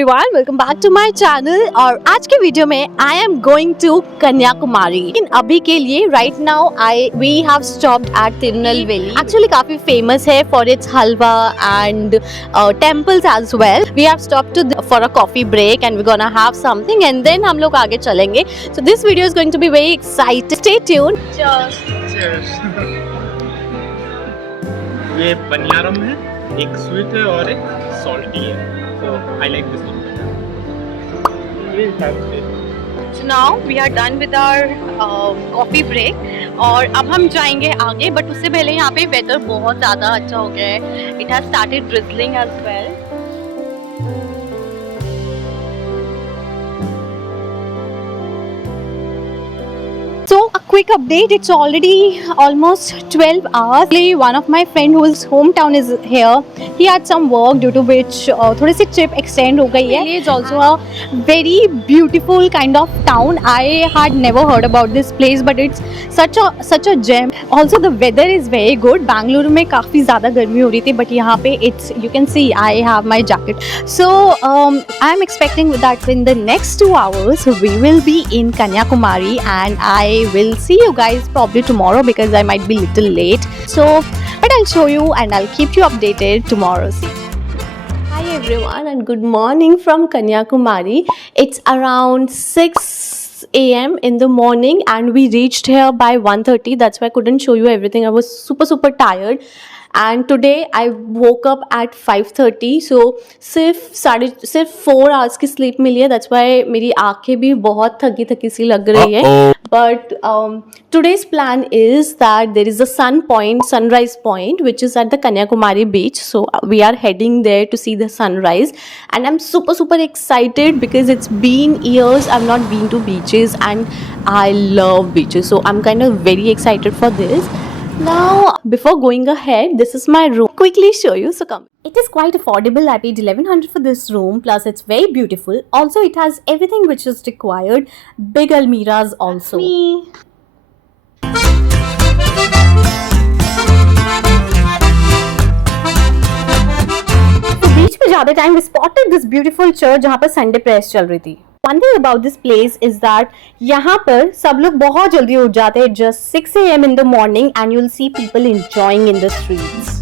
Everyone, welcome back to my channel. और आज के वीडियो में I am going to Kanyakumari. लेकिन अभी के लिए right now we have stopped at Tirunelveli. Actually काफी फेमस है for its halwa and temples as well. We have stopped for a coffee break and we gonna have something and then हम लोग आगे चलेंगे। So this video is going to be very excited. Stay tuned. ये बनियारम है, एक sweet है और एक सॉल्टी है। So I like this one. We'll have it. So now we are done with our coffee break और अब हम जाएंगे आगे। बट उससे पहले यहाँ पे वेदर बहुत ज़्यादा अच्छा हो गया है। It has started drizzling as well. So a quick update, it's already almost 12 hours. One of my friend whose hometown is here, he had some work due to which थोड़ी सी trip extend हो गई है. It's also a very beautiful kind of town. I had never heard about this place, but it's such a gem. Also the weather is very good. Bengaluru में काफ़ी ज़्यादा गर्मी हो रही थी, but यहाँ पे it's, you can see I have my jacket. So I am expecting that in the next 2 hours we will be in Kanyakumari and I will see you guys probably tomorrow because I might be little late. So but I'll show you and I'll keep you updated tomorrow. See. Hi everyone and good morning from Kanyakumari. It's around 6 a.m. in the morning and we reached here by 1:30. That's why I couldn't show you everything. I was super tired. And today I woke up at 5:30. So सिर्फ 4 hours की sleep मिली है. That's why मेरी आँखें भी बहुत थकी सी लग रही है. But today's plan is that there is a sunrise point, which is at the Kanyakumari beach. So we are heading there to see the sunrise, and I'm super excited because it's been years I've not been to beaches, and I love beaches. So I'm kind of very excited for this. Now, before going ahead, this is my room. Quickly show you. So come. It is quite affordable. I paid 1100 for this room. Plus, it's very beautiful. Also, it has everything which is required. Big almiras also. तो बीच पे जाते time we spotted this beautiful church जहाँ पर Sunday prayers चल रही थी. One thing about this place is that यहाँ पर सब लोग बहुत जल्दी उठ जाते हैं. Just 6 a.m. in the morning and you'll see people enjoying in the streets.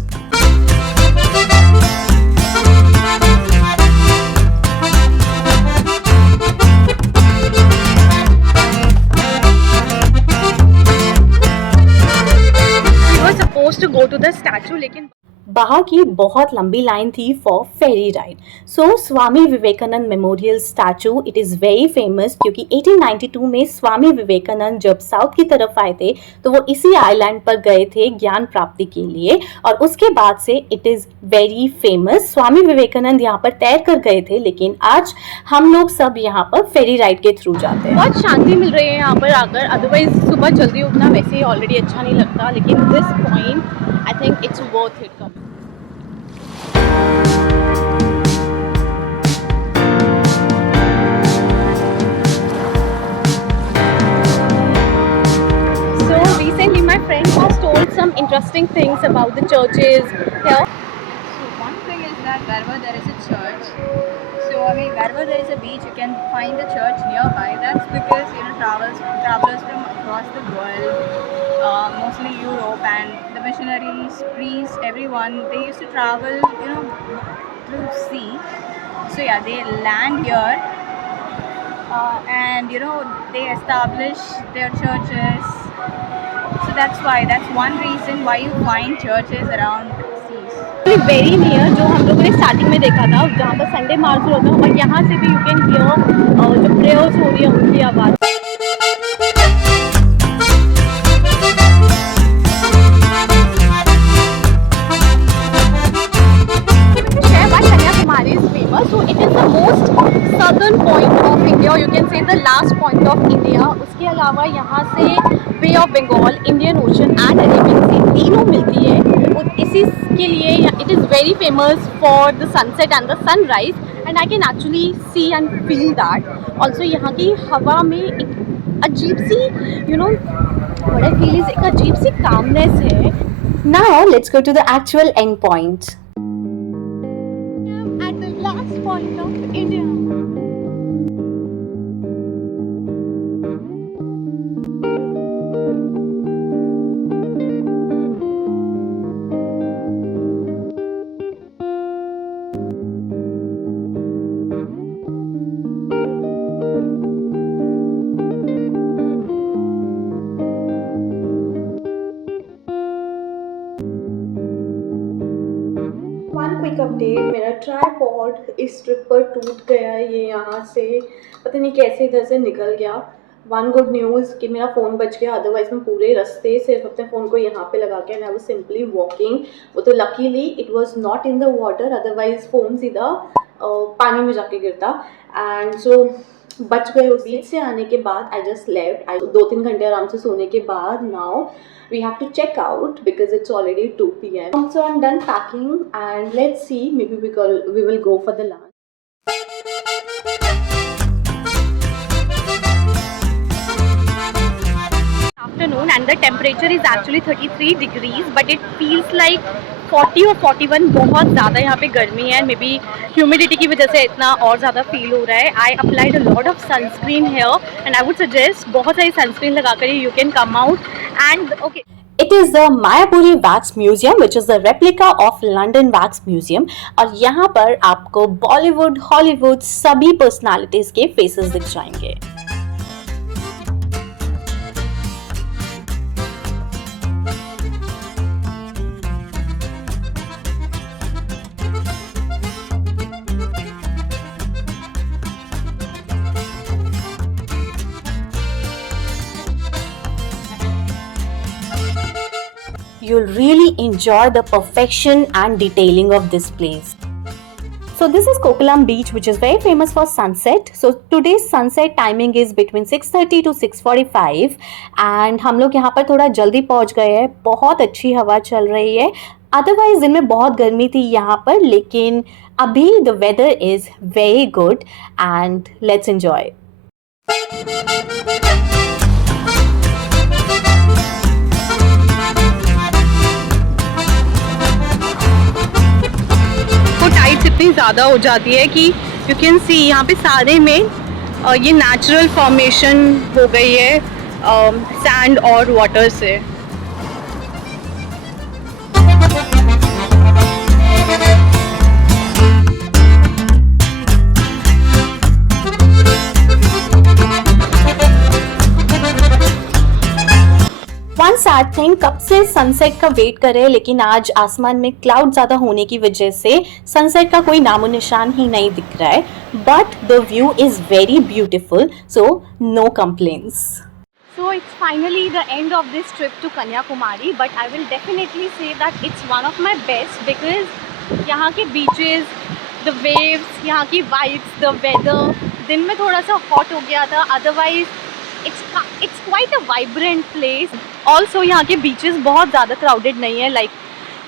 We were supposed to go to the statue, लेकिन बाहर की बहुत लंबी लाइन थी for ferry ride. So Swami Vivekananda memorial statue, it is very famous क्योंकि 1892 में स्वामी विवेकानंद जब south की तरफ आए थे तो वो इसी आइलैंड पर गए थे ज्ञान प्राप्ति के लिए, और उसके बाद से it is very famous. Swami Vivekananda यहाँ पर तैर कर गए थे, लेकिन आज हम लोग सब यहाँ पर फेरी राइड के थ्रू जाते हैं. बहुत शांति मिल रही है यहाँ पर आकर. अदरवाइज सुबह जल्दी उठना वैसे ही ऑलरेडी अच्छा नहीं लगता, लेकिन this point I think it's worth it coming. So recently my friend has told some interesting things about the churches here. So one thing is that wherever there is a church, wherever there is a beach, you can find a church nearby. That's because travelers from across the world, mostly Europe, and the missionaries, priests, everyone, they used to travel, through sea. So yeah, they land here, and they establish their churches. So that's one reason why you find churches around seas. Very near जो हम लोगों ने starting में देखा था, जहाँ पर Sunday market होता है, और यहाँ से भी यू कैन हियर जो प्रेयर्स हो रही है उनकी आवाज़. Kanyakumari is famous, so it is the most southern point of India, or you can say the last point of India. उसके अलावा यहाँ से Bay of Bengal, Indian Ocean and Arabian Sea तीनों मिलती है. और इसी के लिए it is very famous for the sunset and the sunrise, and I can actually see and feel that. Also यहाँ की हवा में एक अजीब सी, what I feel is एक अजीब सी calmness है. Now let's go to the actual end point. At the last West point of India. One quick update, मेरा ट्राईपॉड इस ट्रिप पर टूट गया है। ये यहाँ से पता नहीं कैसे इधर से निकल गया। वन गुड न्यूज़ कि मेरा फ़ोन बच गया, अदरवाइज मैं पूरे रास्ते सिर्फ अपने फ़ोन को यहाँ पे लगा के आई वाज सिंपली वॉकिंग। वो तो luckily it was not in the water, otherwise phone सीधा पानी में जाके गिरता। एंड सो बच गए। उस बीच से आने के बाद आई जस्ट लेफ्ट। 2-3 घंटे आराम से सोने के बाद now we have to check out because it's already 2 p.m. So I'm done packing and let's see, maybe we will go for the lunch. Afternoon and the temperature is actually 33 degrees but it feels like 40 or 41। बहुत ज़्यादा यहाँ पे गर्मी है, may be humidity की वजह से इतना और ज़्यादा फील हो रहा है। I applied a lot of sunscreen here and I would suggest बहुत सारी सनस्क्रीन लगा कर you can come out and okay. It is the Mayapuri Wax Museum, which is the replica of London Wax Museum. और यहाँ पर आपको Bollywood, Hollywood सभी personalities के फेसेस दिख जाएंगे। You'll really enjoy the perfection and detailing of this place. So this is Kokulam Beach, which is very famous for sunset. So today's sunset timing is between 6:30 to 6:45 and हम लोग यहाँ पर थोड़ा जल्दी पहुँच गए हैं। बहुत अच्छी हवा चल रही है। अदरवाइज दिन में बहुत गर्मी थी यहाँ पर, लेकिन अभी the weather is very good and let's enjoy. Tides इतनी ज़्यादा हो जाती है कि यू कैन सी यहाँ पे सारे में ये नेचुरल फॉर्मेशन हो गई है सैंड और वाटर से। वन सैड थिंग, कब से सनसेट का वेट करे लेकिन आज आसमान में क्लाउड ज़्यादा होने की वजह से सनसेट का कोई नामो निशान ही नहीं दिख रहा है। But the view is very beautiful, so no complaints. So it's finally the end of this trip to Kanyakumari, but I will definitely say that it's one of my best because यहाँ के beaches, the waves, यहाँ की vibes, the weather, दिन में थोड़ा सा hot हो गया था, otherwise it's quite a vibrant place. Also यहाँ के beaches बहुत ज़्यादा crowded नहीं है, like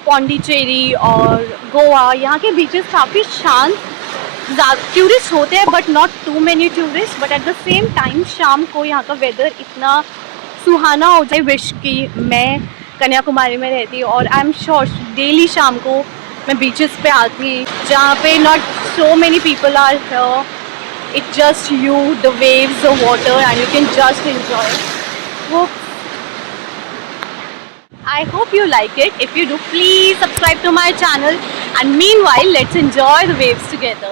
पौंडीचेरी और गोवा। यहाँ के beaches काफ़ी शांत, टूरिस्ट होते हैं but not too many tourist, but at the same time शाम को यहाँ का वेदर इतना सुहाना हो जाए। विश कि मैं कन्याकुमारी में रहती और आई एम श्योर डेली शाम को मैं बीचेस पे आती जहाँ पे not so many people are here, it just you, the waves, the water and you can just enjoy. वो I hope you like it. If you do, please subscribe to my channel and meanwhile let's enjoy the waves together.